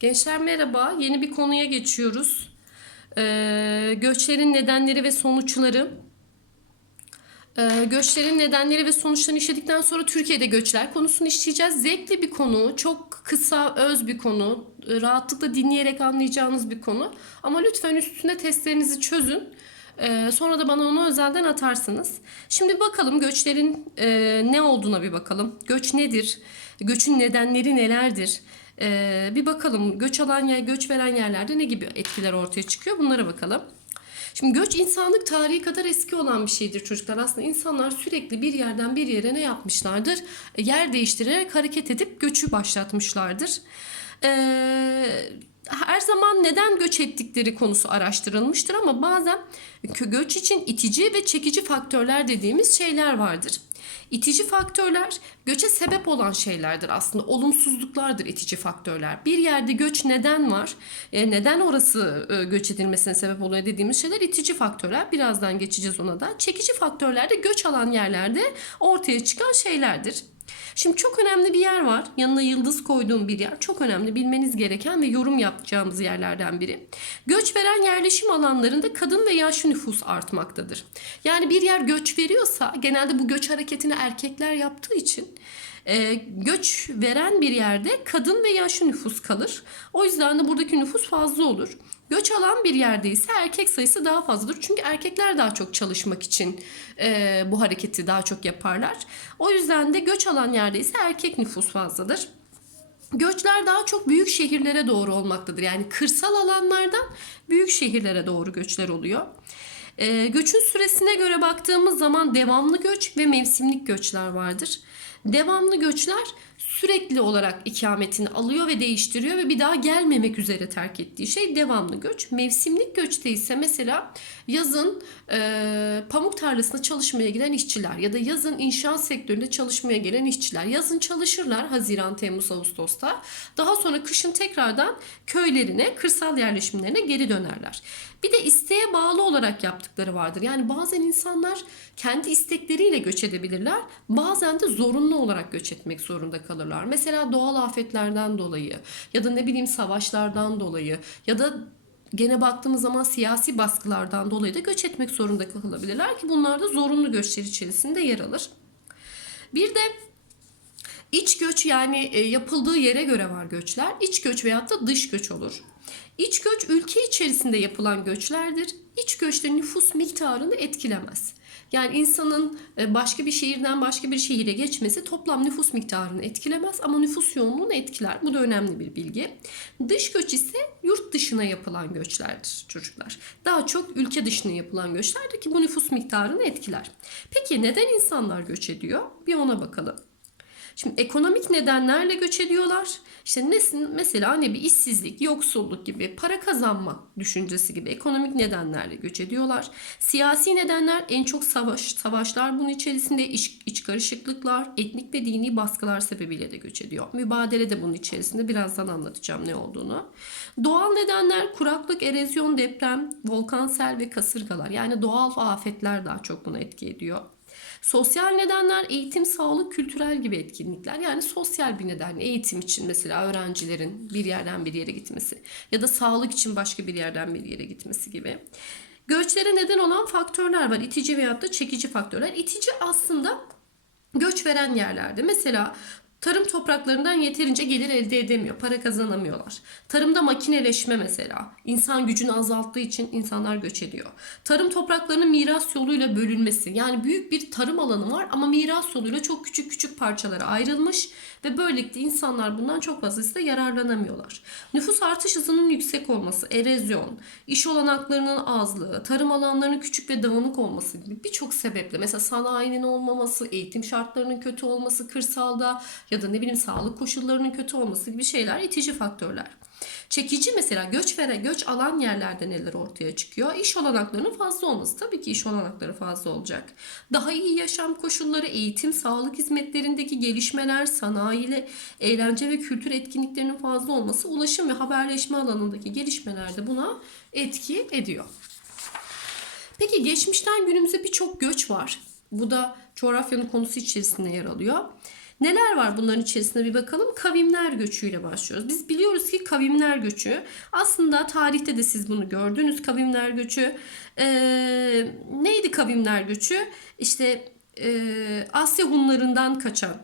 Gençler merhaba. Yeni bir konuya geçiyoruz. Ee, göçlerin nedenleri ve sonuçları. Ee, göçlerin nedenleri ve sonuçlarını işledikten sonra Türkiye'de göçler konusunu işleyeceğiz. Zevkli bir konu, çok kısa, öz bir konu, rahatlıkla dinleyerek anlayacağınız bir konu. Ama lütfen üstüne testlerinizi çözün. Ee, sonra da bana onu özelden atarsınız. Şimdi bakalım göçlerin e, ne olduğuna bir bakalım. Göç nedir? Göçün nedenleri nelerdir? Ee, bir bakalım göç alan yer, göç veren yerlerde ne gibi etkiler ortaya çıkıyor? Bunlara bakalım. Şimdi göç insanlık tarihi kadar eski olan bir şeydir çocuklar. Aslında insanlar sürekli bir yerden bir yere ne yapmışlardır? E, Yer değiştirerek hareket edip göçü başlatmışlardır. Ee, her zaman neden göç ettikleri konusu araştırılmıştır ama bazen göç için itici ve çekici faktörler dediğimiz şeyler vardır. İtici faktörler göçe sebep olan şeylerdir aslında. Olumsuzluklardır itici faktörler. Bir yerde göç neden var? E, neden orası e, göç edilmesine sebep oluyor dediğimiz şeyler itici faktörler. Birazdan geçeceğiz ona da. Çekici faktörler de göç alan yerlerde ortaya çıkan şeylerdir. Şimdi çok önemli bir yer var. Yanına yıldız koyduğum bir yer. Çok önemli bilmeniz gereken ve yorum yapacağımız yerlerden biri. Göç veren yerleşim alanlarında kadın ve yaşlı nüfus artmaktadır. Yani bir yer göç veriyorsa genelde bu göç hareketini erkekler yaptığı için e, göç veren bir yerde kadın ve yaşlı nüfus kalır. O yüzden de buradaki nüfus fazla olur. Göç alan bir yerde ise erkek sayısı daha fazladır. Çünkü erkekler daha çok çalışmak için e, bu hareketi daha çok yaparlar. O yüzden de göç alan yerde ise erkek nüfus fazladır. Göçler daha çok büyük şehirlere doğru olmaktadır. Yani kırsal alanlardan büyük şehirlere doğru göçler oluyor. Ee, göçün süresine göre baktığımız zaman devamlı göç ve mevsimlik göçler vardır. Devamlı göçler sürekli olarak ikametini alıyor ve değiştiriyor ve bir daha gelmemek üzere terk ettiği şey devamlı göç. Mevsimlik göçte ise mesela yazın e, pamuk tarlasında çalışmaya giden işçiler ya da yazın inşaat sektöründe çalışmaya gelen işçiler yazın çalışırlar Haziran, Temmuz, Ağustos'ta. Daha sonra kışın tekrardan köylerine, kırsal yerleşimlerine geri dönerler. Bir de isteğe bağlı olarak yaptıkları vardır. Yani bazen insanlar kendi istekleriyle göç edebilirler. Bazen de zorunlu olarak göç etmek zorunda kalırlar. Mesela doğal afetlerden dolayı ya da ne bileyim savaşlardan dolayı ya da gene baktığımız zaman siyasi baskılardan dolayı da göç etmek zorunda kalabilirler ki bunlar da zorunlu göçler içerisinde yer alır. Bir de İç göç yani e, yapıldığı yere göre var göçler. İç göç veyahut da dış göç olur. İç göç ülke içerisinde yapılan göçlerdir. İç göçte nüfus miktarını etkilemez. Yani insanın e, başka bir şehirden başka bir şehire geçmesi toplam nüfus miktarını etkilemez ama nüfus yoğunluğunu etkiler. Bu da önemli bir bilgi. Dış göç ise yurt dışına yapılan göçlerdir çocuklar. Daha çok ülke dışına yapılan göçlerdir ki bu nüfus miktarını etkiler. Peki neden insanlar göç ediyor? Bir ona bakalım. Şimdi ekonomik nedenlerle göç ediyorlar. İşte nesin mesela ne bir işsizlik, yoksulluk gibi, para kazanma düşüncesi gibi ekonomik nedenlerle göç ediyorlar. Siyasi nedenler en çok savaş, savaşlar bunun içerisinde iç, iç karışıklıklar, etnik ve dini baskılar sebebiyle de göç ediyor. Mübadele de bunun içerisinde birazdan anlatacağım ne olduğunu. Doğal nedenler kuraklık, erozyon, deprem, volkan ve kasırgalar yani doğal afetler daha çok buna etki ediyor. Sosyal nedenler eğitim, sağlık, kültürel gibi etkinlikler. Yani sosyal bir neden eğitim için mesela öğrencilerin bir yerden bir yere gitmesi ya da sağlık için başka bir yerden bir yere gitmesi gibi. Göçlere neden olan faktörler var. İtici veyahut da çekici faktörler. İtici aslında göç veren yerlerde. Mesela Tarım topraklarından yeterince gelir elde edemiyor. Para kazanamıyorlar. Tarımda makineleşme mesela. insan gücünü azalttığı için insanlar göç ediyor. Tarım topraklarının miras yoluyla bölünmesi. Yani büyük bir tarım alanı var ama miras yoluyla çok küçük küçük parçalara ayrılmış ve böylelikle insanlar bundan çok fazlasıyla yararlanamıyorlar. Nüfus artış hızının yüksek olması, erozyon, iş olanaklarının azlığı, tarım alanlarının küçük ve dağınık olması gibi birçok sebeple mesela sanayinin olmaması, eğitim şartlarının kötü olması kırsalda ya da ne bileyim sağlık koşullarının kötü olması gibi şeyler itici faktörler. Çekici mesela göç veren, göç alan yerlerde neler ortaya çıkıyor? İş olanaklarının fazla olması. Tabii ki iş olanakları fazla olacak. Daha iyi yaşam koşulları, eğitim, sağlık hizmetlerindeki gelişmeler, sanayi, eğlence ve kültür etkinliklerinin fazla olması, ulaşım ve haberleşme alanındaki gelişmeler de buna etki ediyor. Peki geçmişten günümüze birçok göç var. Bu da coğrafyanın konusu içerisinde yer alıyor. Neler var bunların içerisinde bir bakalım. Kavimler göçüyle başlıyoruz. Biz biliyoruz ki kavimler göçü aslında tarihte de siz bunu gördünüz. Kavimler göçü ee, neydi kavimler göçü? İşte ee, Asya Hunlarından kaçan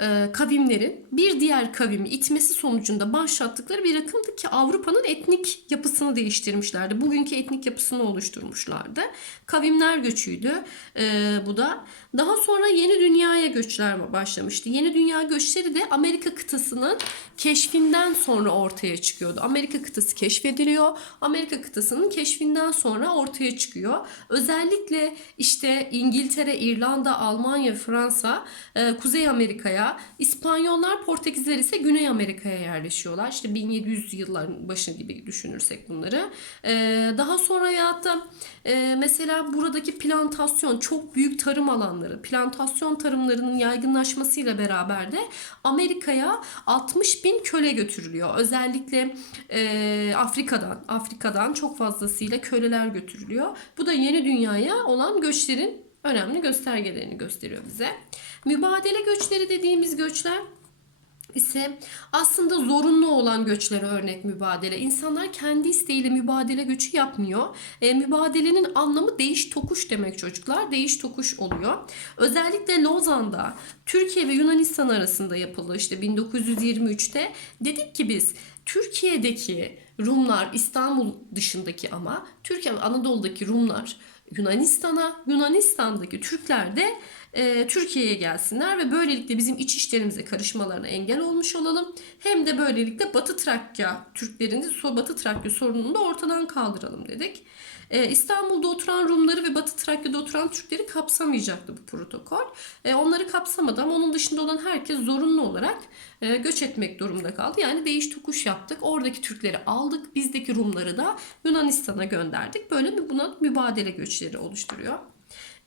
e, kavimlerin bir diğer kavimi itmesi sonucunda başlattıkları bir akımdı ki Avrupa'nın etnik yapısını değiştirmişlerdi. Bugünkü etnik yapısını oluşturmuşlardı. Kavimler göçüydü e, bu da. Daha sonra yeni dünyaya göçler başlamıştı. Yeni dünya göçleri de Amerika kıtasının keşfinden sonra ortaya çıkıyordu. Amerika kıtası keşfediliyor. Amerika kıtasının keşfinden sonra ortaya çıkıyor. Özellikle işte İngiltere, İrlanda, Almanya, Fransa, e, Kuzey Amerika'ya, İspanyollar, Portekizler ise Güney Amerika'ya yerleşiyorlar. İşte 1700 yılların başı gibi düşünürsek bunları. E, daha sonra ya da e, mesela buradaki plantasyon, çok büyük tarım alanları, plantasyon tarımlarının yaygınlaşmasıyla beraber de Amerika'ya 60 bin köle götürülüyor. Özellikle e, Afrika'dan, Afrika'dan çok fazlasıyla köleler götürülüyor. Bu da yeni dünyaya olan göçlerin önemli göstergelerini gösteriyor bize. Mübadele göçleri dediğimiz göçler ise aslında zorunlu olan göçlere örnek mübadele. İnsanlar kendi isteğiyle mübadele göçü yapmıyor. E, mübadelenin anlamı değiş tokuş demek çocuklar. Değiş tokuş oluyor. Özellikle Lozan'da Türkiye ve Yunanistan arasında yapıldı işte 1923'te. Dedik ki biz Türkiye'deki Rumlar İstanbul dışındaki ama Türkiye Anadolu'daki Rumlar Yunanistan'a, Yunanistan'daki Türkler de e, Türkiye'ye gelsinler ve böylelikle bizim iç işlerimize karışmalarına engel olmuş olalım. Hem de böylelikle Batı Trakya Türklerin Batı Trakya sorununu da ortadan kaldıralım dedik. E, İstanbul'da oturan Rumları ve Batı Trakya'da oturan Türkleri kapsamayacaktı bu protokol. E, onları kapsamadı ama onun dışında olan herkes zorunlu olarak e, göç etmek durumunda kaldı. Yani değiş tokuş yaptık. Oradaki Türkleri aldık. Bizdeki Rumları da Yunanistan'a gönderdik. Böyle bir buna mübadele göçleri oluşturuyor.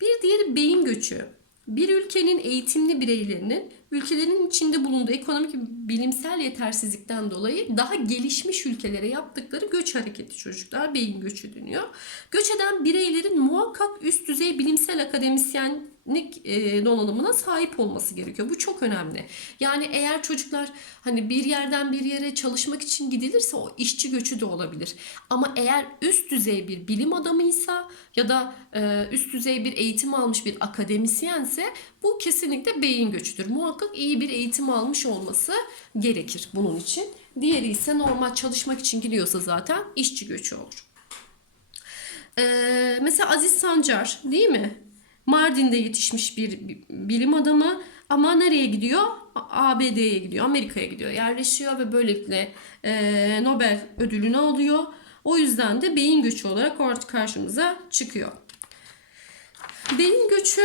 Bir diğeri beyin göçü. Bir ülkenin eğitimli bireylerinin ülkelerin içinde bulunduğu ekonomik bilimsel yetersizlikten dolayı daha gelişmiş ülkelere yaptıkları göç hareketi çocuklar beyin göçü deniyor. Göç eden bireylerin muhakkak üst düzey bilimsel akademisyenlik e, donanımına sahip olması gerekiyor. Bu çok önemli. Yani eğer çocuklar hani bir yerden bir yere çalışmak için gidilirse o işçi göçü de olabilir. Ama eğer üst düzey bir bilim adamıysa ya da e, üst düzey bir eğitim almış bir akademisyense bu kesinlikle beyin göçüdür. Muhakkak iyi bir eğitim almış olması gerekir bunun için. Diğeri ise normal çalışmak için gidiyorsa zaten işçi göçü olur. Ee, mesela Aziz Sancar değil mi? Mardin'de yetişmiş bir bilim adamı ama nereye gidiyor? ABD'ye gidiyor, Amerika'ya gidiyor, yerleşiyor ve böylelikle e, Nobel ödülünü alıyor. O yüzden de beyin göçü olarak karşımıza çıkıyor. Beyin göçü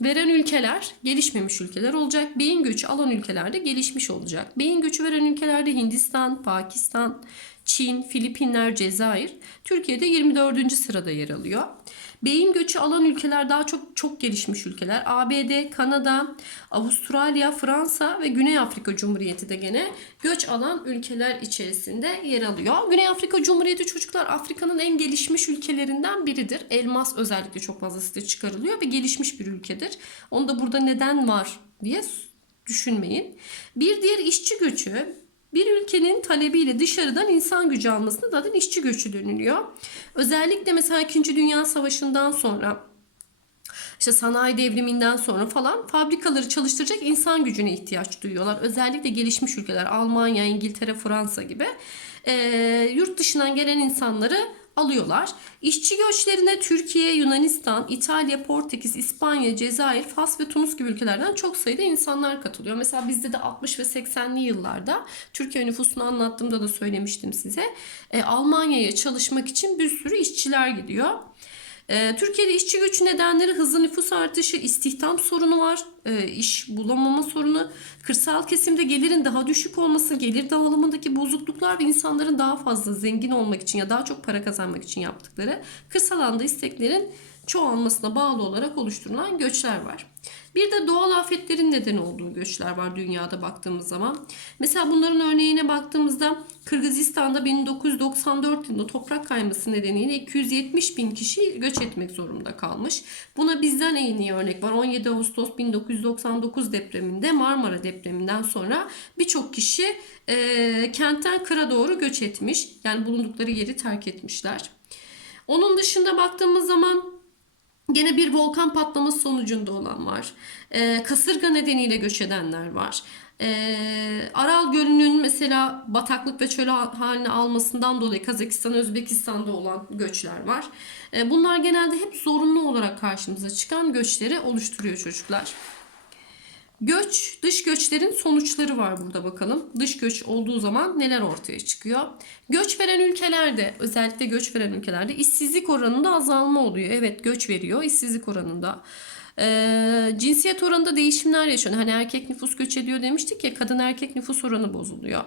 veren ülkeler gelişmemiş ülkeler olacak. Beyin göçü alan ülkelerde gelişmiş olacak. Beyin göçü veren ülkelerde Hindistan, Pakistan, Çin, Filipinler, Cezayir. Türkiye'de 24. sırada yer alıyor. Beyin göçü alan ülkeler daha çok çok gelişmiş ülkeler. ABD, Kanada, Avustralya, Fransa ve Güney Afrika Cumhuriyeti de gene göç alan ülkeler içerisinde yer alıyor. Güney Afrika Cumhuriyeti çocuklar Afrika'nın en gelişmiş ülkelerinden biridir. Elmas özellikle çok fazla site çıkarılıyor ve gelişmiş bir ülkedir. Onu da burada neden var diye düşünmeyin. Bir diğer işçi göçü bir ülkenin talebiyle dışarıdan insan gücü almasına zaten işçi göçü deniliyor. Özellikle mesela 2. Dünya Savaşı'ndan sonra işte sanayi devriminden sonra falan fabrikaları çalıştıracak insan gücüne ihtiyaç duyuyorlar. Özellikle gelişmiş ülkeler Almanya, İngiltere, Fransa gibi e, yurt dışından gelen insanları alıyorlar. İşçi göçlerine Türkiye, Yunanistan, İtalya, Portekiz, İspanya, Cezayir, Fas ve Tunus gibi ülkelerden çok sayıda insanlar katılıyor. Mesela bizde de 60 ve 80'li yıllarda Türkiye nüfusunu anlattığımda da söylemiştim size. E, Almanya'ya çalışmak için bir sürü işçiler gidiyor. Ee, Türkiye'de işçi göçü nedenleri hızlı nüfus artışı, istihdam sorunu var, e, iş bulamama sorunu, kırsal kesimde gelirin daha düşük olması, gelir dağılımındaki bozukluklar ve insanların daha fazla zengin olmak için ya daha çok para kazanmak için yaptıkları kırsal alanda isteklerin çoğalmasına bağlı olarak oluşturulan göçler var. Bir de doğal afetlerin neden olduğu göçler var dünyada baktığımız zaman. Mesela bunların örneğine baktığımızda Kırgızistan'da 1994 yılında toprak kayması nedeniyle 270 bin kişi göç etmek zorunda kalmış. Buna bizden en iyi örnek var. 17 Ağustos 1999 depreminde Marmara depreminden sonra birçok kişi e, kentten kıra doğru göç etmiş. Yani bulundukları yeri terk etmişler. Onun dışında baktığımız zaman Gene bir volkan patlaması sonucunda olan var. Ee, kasırga nedeniyle göç edenler var. Ee, Aral Gölü'nün mesela bataklık ve çöl haline almasından dolayı Kazakistan, Özbekistan'da olan göçler var. Ee, bunlar genelde hep zorunlu olarak karşımıza çıkan göçleri oluşturuyor çocuklar. Göç, dış göçlerin sonuçları var burada bakalım. Dış göç olduğu zaman neler ortaya çıkıyor? Göç veren ülkelerde, özellikle göç veren ülkelerde işsizlik oranında azalma oluyor. Evet göç veriyor işsizlik oranında. Ee, cinsiyet oranında değişimler yaşanıyor. Hani erkek nüfus göç ediyor demiştik ya kadın erkek nüfus oranı bozuluyor.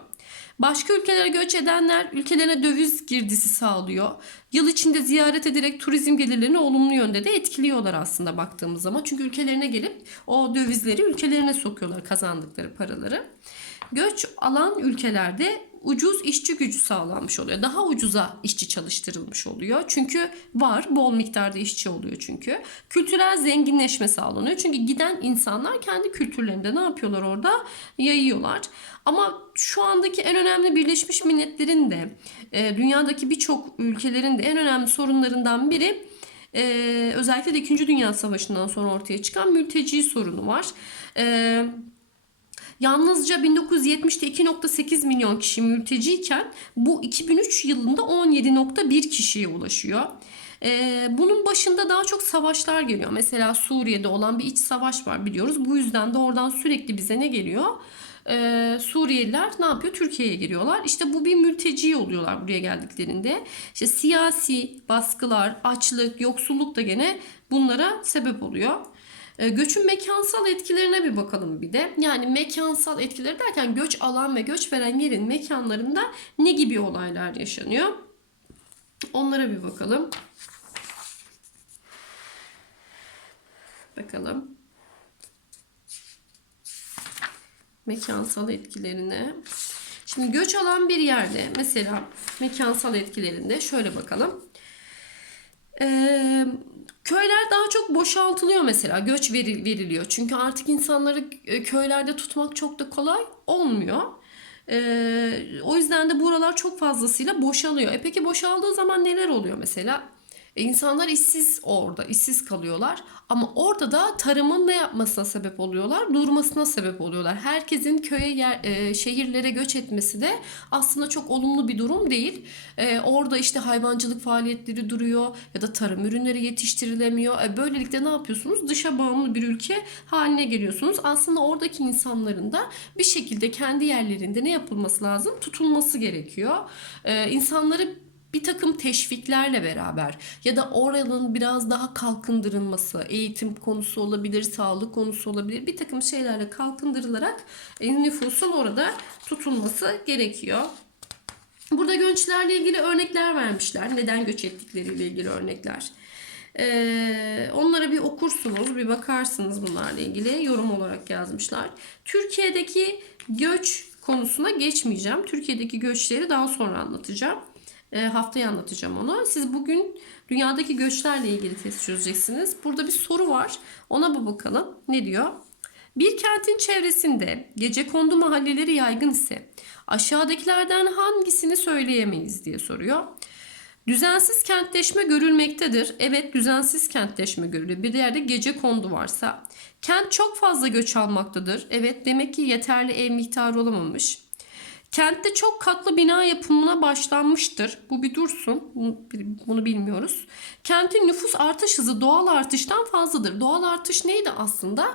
Başka ülkelere göç edenler ülkelerine döviz girdisi sağlıyor. Yıl içinde ziyaret ederek turizm gelirlerini olumlu yönde de etkiliyorlar aslında baktığımız zaman. Çünkü ülkelerine gelip o dövizleri ülkelerine sokuyorlar kazandıkları paraları. Göç alan ülkelerde ucuz işçi gücü sağlanmış oluyor. Daha ucuza işçi çalıştırılmış oluyor. Çünkü var bol miktarda işçi oluyor çünkü. Kültürel zenginleşme sağlanıyor. Çünkü giden insanlar kendi kültürlerinde ne yapıyorlar orada? Yayıyorlar. Ama şu andaki en önemli Birleşmiş Milletler'in de e, dünyadaki birçok ülkelerin de en önemli sorunlarından biri e, özellikle de 2. Dünya Savaşı'ndan sonra ortaya çıkan mülteci sorunu var. E, Yalnızca 1970'te 2.8 milyon kişi mülteciyken bu 2003 yılında 17.1 kişiye ulaşıyor. Ee, bunun başında daha çok savaşlar geliyor. Mesela Suriye'de olan bir iç savaş var biliyoruz. Bu yüzden de oradan sürekli bize ne geliyor? Ee, Suriyeliler ne yapıyor? Türkiye'ye giriyorlar. İşte bu bir mülteci oluyorlar buraya geldiklerinde. İşte siyasi baskılar, açlık, yoksulluk da gene bunlara sebep oluyor. E, Göçün mekansal etkilerine bir bakalım bir de. Yani mekansal etkileri derken göç alan ve göç veren yerin mekanlarında ne gibi olaylar yaşanıyor? Onlara bir bakalım. Bakalım. Mekansal etkilerine. Şimdi göç alan bir yerde mesela mekansal etkilerinde şöyle bakalım. Ee, köyler daha çok boşaltılıyor mesela göç veri- veriliyor. Çünkü artık insanları e, köylerde tutmak çok da kolay olmuyor. Ee, o yüzden de buralar çok fazlasıyla boşalıyor. E peki boşaldığı zaman neler oluyor mesela? İnsanlar işsiz orada, işsiz kalıyorlar. Ama orada da tarımın ne yapmasına sebep oluyorlar? Durmasına sebep oluyorlar. Herkesin köye, yer, e, şehirlere göç etmesi de aslında çok olumlu bir durum değil. E, orada işte hayvancılık faaliyetleri duruyor ya da tarım ürünleri yetiştirilemiyor. E, böylelikle ne yapıyorsunuz? Dışa bağımlı bir ülke haline geliyorsunuz. Aslında oradaki insanların da bir şekilde kendi yerlerinde ne yapılması lazım? Tutulması gerekiyor. E, insanları bir takım teşviklerle beraber ya da oranın biraz daha kalkındırılması, eğitim konusu olabilir, sağlık konusu olabilir. Bir takım şeylerle kalkındırılarak e, nüfusun orada tutulması gerekiyor. Burada göçlerle ilgili örnekler vermişler. Neden göç ettikleriyle ilgili örnekler. Ee, onlara bir okursunuz, bir bakarsınız bunlarla ilgili yorum olarak yazmışlar. Türkiye'deki göç konusuna geçmeyeceğim. Türkiye'deki göçleri daha sonra anlatacağım. E, haftaya anlatacağım onu. Siz bugün dünyadaki göçlerle ilgili test çözeceksiniz. Burada bir soru var. Ona bir bakalım. Ne diyor? Bir kentin çevresinde gece kondu mahalleleri yaygın ise aşağıdakilerden hangisini söyleyemeyiz diye soruyor. Düzensiz kentleşme görülmektedir. Evet düzensiz kentleşme görülüyor. Bir yerde gece kondu varsa. Kent çok fazla göç almaktadır. Evet demek ki yeterli ev miktarı olamamış. Kentte çok katlı bina yapımına başlanmıştır. Bu bir dursun. Bunu, bilmiyoruz. Kentin nüfus artış hızı doğal artıştan fazladır. Doğal artış neydi aslında?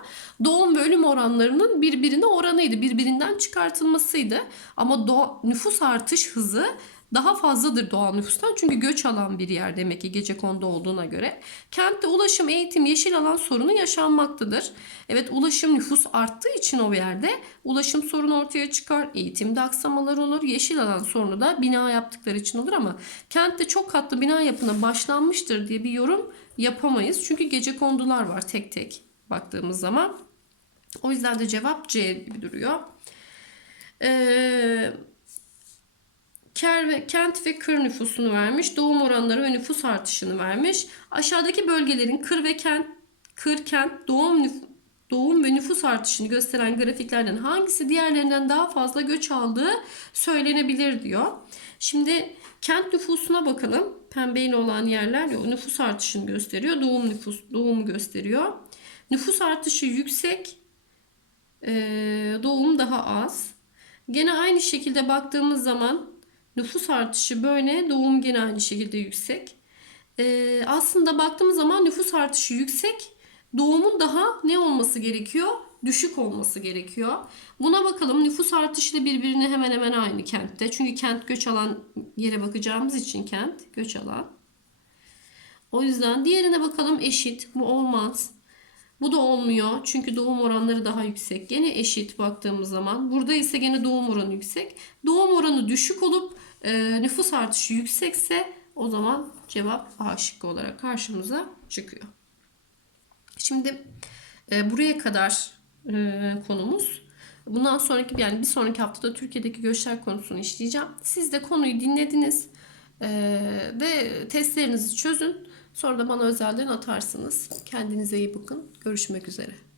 Doğum ve ölüm oranlarının birbirine oranıydı. Birbirinden çıkartılmasıydı. Ama nüfus artış hızı daha fazladır doğal nüfustan. Çünkü göç alan bir yer demek ki gece kondu olduğuna göre. Kentte ulaşım, eğitim, yeşil alan sorunu yaşanmaktadır. Evet ulaşım nüfus arttığı için o yerde ulaşım sorunu ortaya çıkar. Eğitimde aksamalar olur. Yeşil alan sorunu da bina yaptıkları için olur ama kentte çok katlı bina yapına başlanmıştır diye bir yorum yapamayız. Çünkü gece kondular var tek tek baktığımız zaman. O yüzden de cevap C gibi duruyor. Ee, Ker ve, kent ve kır nüfusunu vermiş. Doğum oranları ve nüfus artışını vermiş. Aşağıdaki bölgelerin kır ve kent, kır kent doğum nüf- doğum ve nüfus artışını gösteren grafiklerden hangisi diğerlerinden daha fazla göç aldığı söylenebilir diyor. Şimdi kent nüfusuna bakalım. Pembeyle olan yerler o nüfus artışını gösteriyor. Doğum nüfus doğumu gösteriyor. Nüfus artışı yüksek, doğum daha az. Gene aynı şekilde baktığımız zaman nüfus artışı böyle, doğum gene aynı şekilde yüksek. Ee, aslında baktığımız zaman nüfus artışı yüksek, doğumun daha ne olması gerekiyor? Düşük olması gerekiyor. Buna bakalım nüfus artışı da birbirine hemen hemen aynı kentte. Çünkü kent göç alan yere bakacağımız için kent göç alan. O yüzden diğerine bakalım eşit. Bu olmaz. Bu da olmuyor. Çünkü doğum oranları daha yüksek. Gene eşit baktığımız zaman. Burada ise gene doğum oranı yüksek. Doğum oranı düşük olup e, nüfus artışı yüksekse o zaman cevap A şıkkı olarak karşımıza çıkıyor. Şimdi e, buraya kadar e, konumuz. Bundan sonraki yani bir sonraki haftada Türkiye'deki göçler konusunu işleyeceğim. Siz de konuyu dinlediniz e, ve testlerinizi çözün. Sonra da bana özelden atarsınız. Kendinize iyi bakın. Görüşmek üzere.